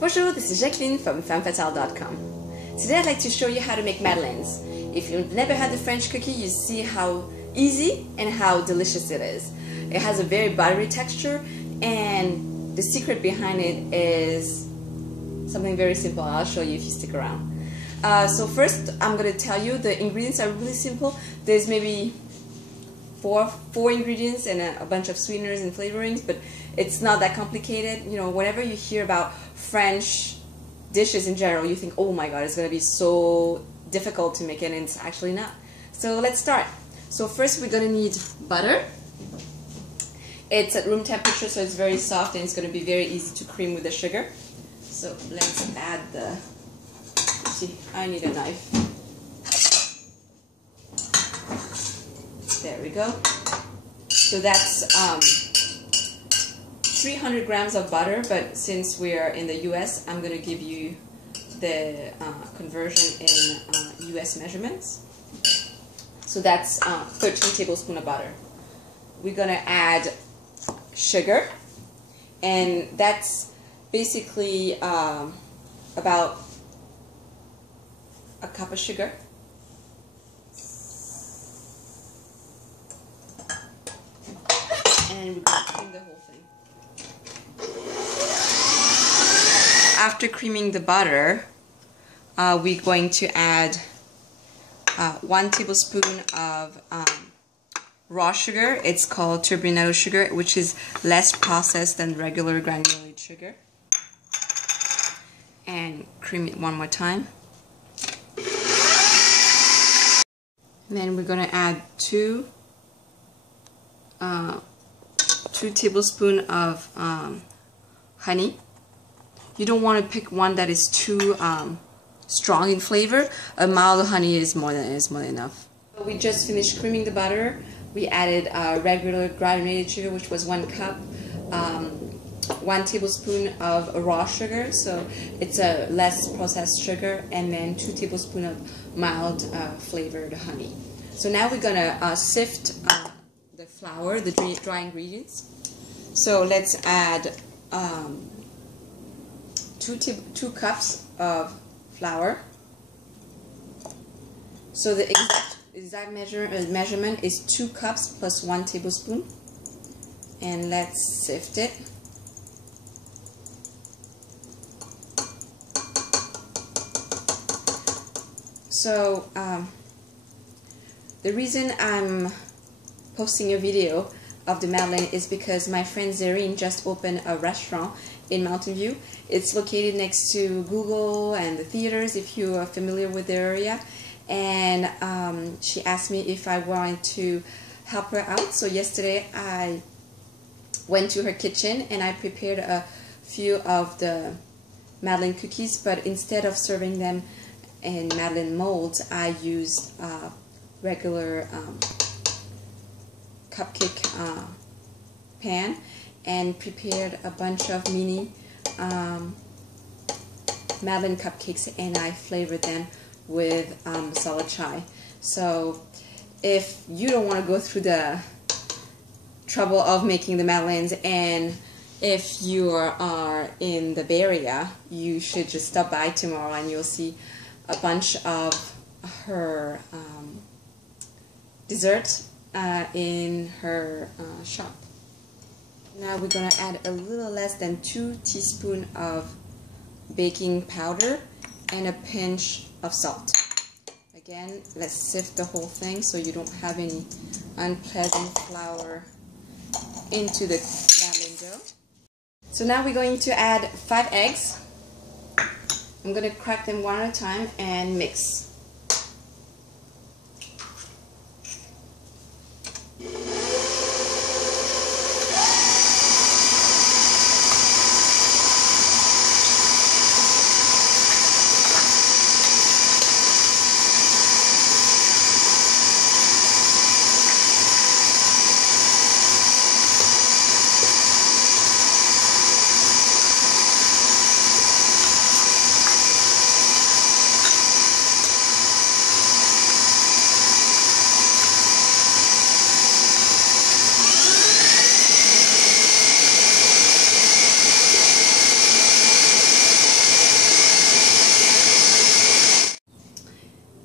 Bonjour, this is Jacqueline from femmefatale.com. Today I'd like to show you how to make madeleines. If you've never had the French cookie, you see how easy and how delicious it is. It has a very buttery texture, and the secret behind it is something very simple. I'll show you if you stick around. So first, I'm going to tell you the ingredients are really simple. There's maybe four ingredients and a bunch of sweeteners and flavorings, but it's not that complicated. You know, whenever you hear about French dishes in general, you think, oh my god, it's going to be so difficult to make it, and it's actually not. So let's start. So first we're going to need butter. It's at room temperature, so it's very soft and it's going to be very easy to cream with the sugar. So let's add the, see, I need a knife. There we go. So that's 300 grams of butter, but since we are in the US, I'm going to give you the conversion in US measurements. So that's 13 tablespoons of butter. We're going to add sugar, and that's basically about a cup of sugar. And we're going to cream the whole thing. After creaming the butter, we're going to add 1 tablespoon of raw sugar. It's called turbinado sugar, which is less processed than regular granulated sugar. And cream it one more time. And then we're going to add 2 tablespoons of honey. You don't want to pick one that is too strong in flavor. A mild honey is more than enough. We just finished creaming the butter. We added regular granulated sugar, which was 1 cup, 1 tablespoon of raw sugar, so it's a less processed sugar, and then 2 tablespoons of mild flavored honey. So now we're gonna sift the flour, the dry ingredients. So let's add 2 cups of flour. So the exact measurement is 2 cups plus 1 tablespoon. And let's sift it. So the reason I'm posting a video of the Madeleine is because my friend Zerine just opened a restaurant in Mountain View. It's located next to Google and the theaters, if you are familiar with the area. And she asked me if I wanted to help her out. So yesterday I went to her kitchen and I prepared a few of the Madeleine cookies, but instead of serving them in Madeleine molds, I used regular cupcake pan and prepared a bunch of mini Madeleine cupcakes, and I flavored them with masala chai. So if you don't want to go through the trouble of making the Madeleines, and if you are in the Bay Area, you should just stop by tomorrow and you'll see a bunch of her dessert in her shop. Now we're going to add a little less than 2 teaspoons of baking powder and a pinch of salt. Again, let's sift the whole thing so you don't have any unpleasant flour into the Madeleine dough. So now we're going to add 5 eggs. I'm going to crack them one at a time and mix.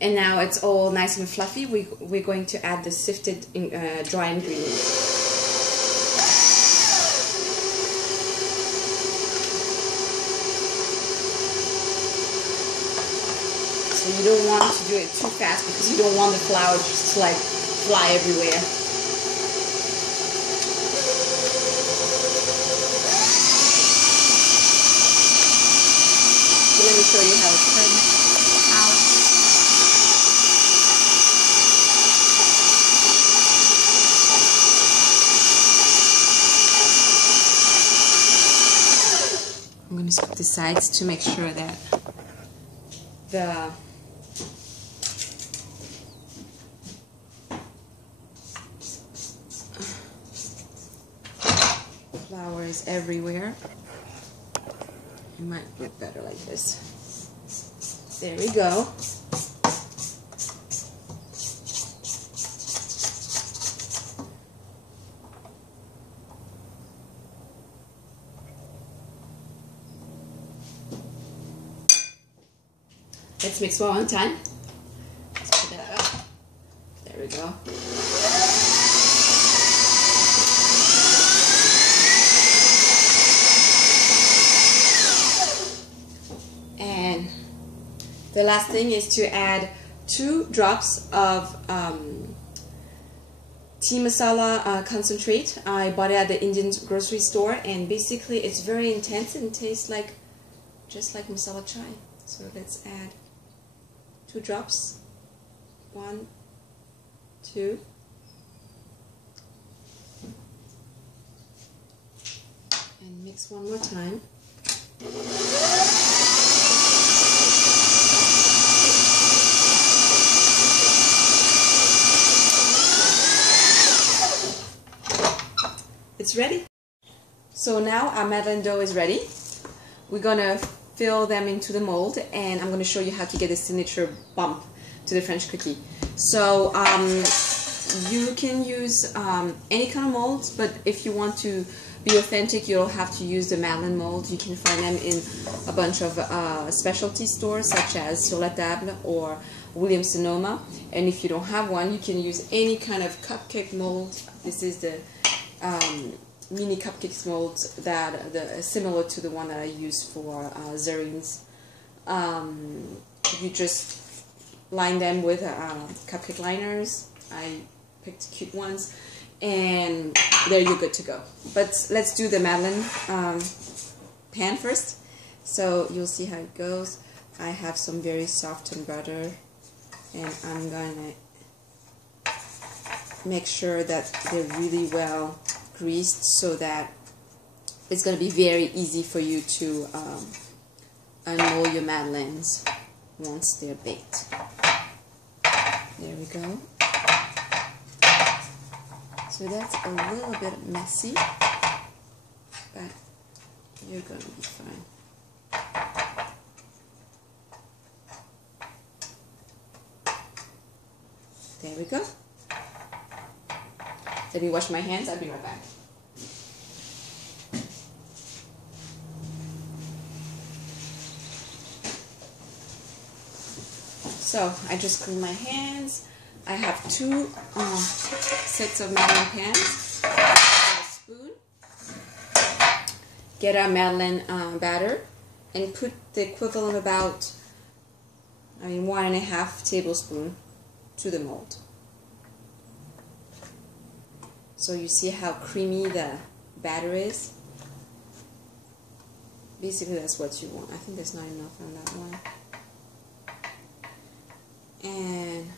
And now it's all nice and fluffy. We're going to add the sifted dry ingredients. So you don't want to do it too fast because you don't want the flour just to like fly everywhere. So let me show you how it's spread out. I'm going to scoop the sides to make sure that the flour is everywhere. It might look better like this. There we go. Let's mix one time. Let's put that up. There we go. And the last thing is to add 2 drops of tea masala concentrate. I bought it at the Indian grocery store, and basically it's very intense and tastes like just like masala chai. So let's add 2 drops. 1, 2. And mix one more time. It's ready. So now our Madeleine dough is ready. We're gonna fill them into the mold, and I'm going to show you how to get a signature bump to the French cookie. So you can use any kind of molds, but if you want to be authentic, you'll have to use the Madeleine mold. You can find them in a bunch of specialty stores such as Sur la Table or Williams Sonoma. And if you don't have one, you can use any kind of cupcake mold. This is the mini cupcakes molds that similar to the one that I use for Zarine's. You just line them with cupcake liners. I picked cute ones, and there you're good to go. But let's do the Madeleine pan first. So you'll see how it goes. I have some very soft butter, and I'm gonna make sure that they're really well greased so that it's going to be very easy for you to unroll your Madeleines once they're baked. There we go. So that's a little bit messy, but you're going to be fine. There we go. Let me wash my hands. I'll be right back. So I just cleaned my hands. I have 2 sets of Madeleine pans. A spoon. Get our Madeleine batter and put the equivalent about 1.5 tablespoons to the mold. So you see how creamy the batter is? Basically that's what you want. I think there's not enough on that one. And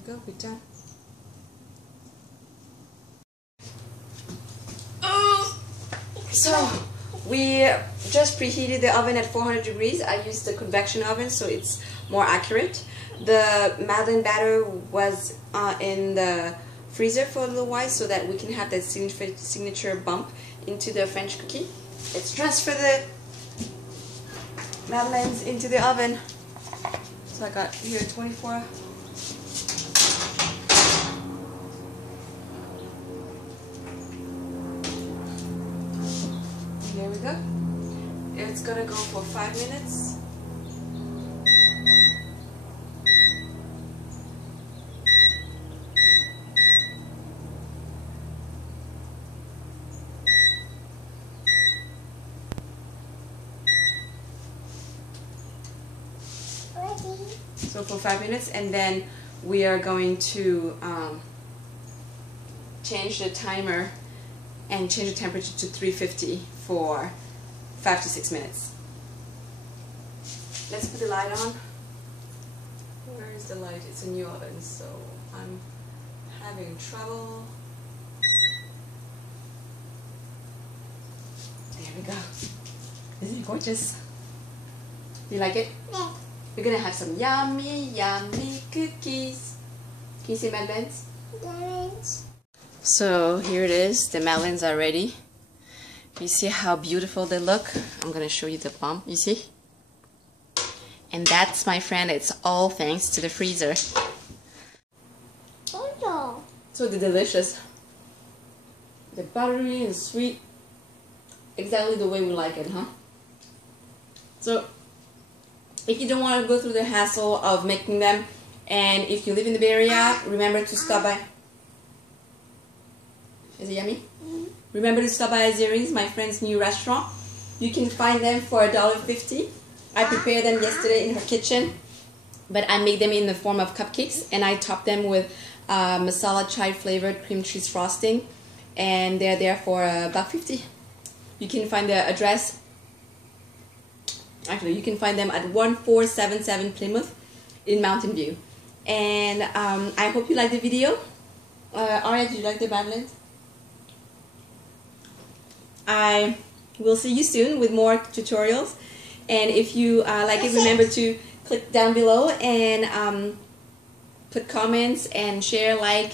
we go, we're done. So we just preheated the oven at 400 degrees. I used the convection oven so it's more accurate. The Madeleine batter was in the freezer for a little while so that we can have that signature bump into the French cookie. Let's transfer the Madeleines into the oven. So I got here 24. There we go. It's gonna go for 5 minutes. So for 5 minutes, and then we are going to change the timer and change the temperature to 350 for 5 to 6 minutes. Let's put the light on. Where is the light? It's a new oven, so I'm having trouble. There we go. Isn't it gorgeous? You like it? Yeah. We're gonna have some yummy, yummy cookies. Can you see Madeleine's? Madeleines. So here it is. The Madeleines are ready. You see how beautiful they look? I'm gonna show you the bump. You see? And that's, my friend, it's all thanks to the freezer. Oh, So they're delicious. They're buttery and sweet. Exactly the way we like it, huh? So if you don't want to go through the hassle of making them, and if you live in the Bay Area, remember to stop by. Is it yummy? Mm-hmm. Remember to stop by Azeri's, my friend's new restaurant. You can find them for $1.50. I prepared them yesterday in her kitchen, but I made them in the form of cupcakes, and I topped them with masala chai flavored cream cheese frosting, and they're there for $1.50. You can find the address. Actually, you can find them at 1477 Plymouth in Mountain View. And I hope you liked the video. Aria, did you like the Madeleines? I will see you soon with more tutorials. And if you like it, remember to click down below and put comments and share, like,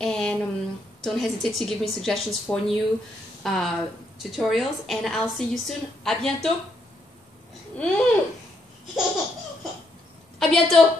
and don't hesitate to give me suggestions for new tutorials. And I'll see you soon. À bientôt. À bientôt.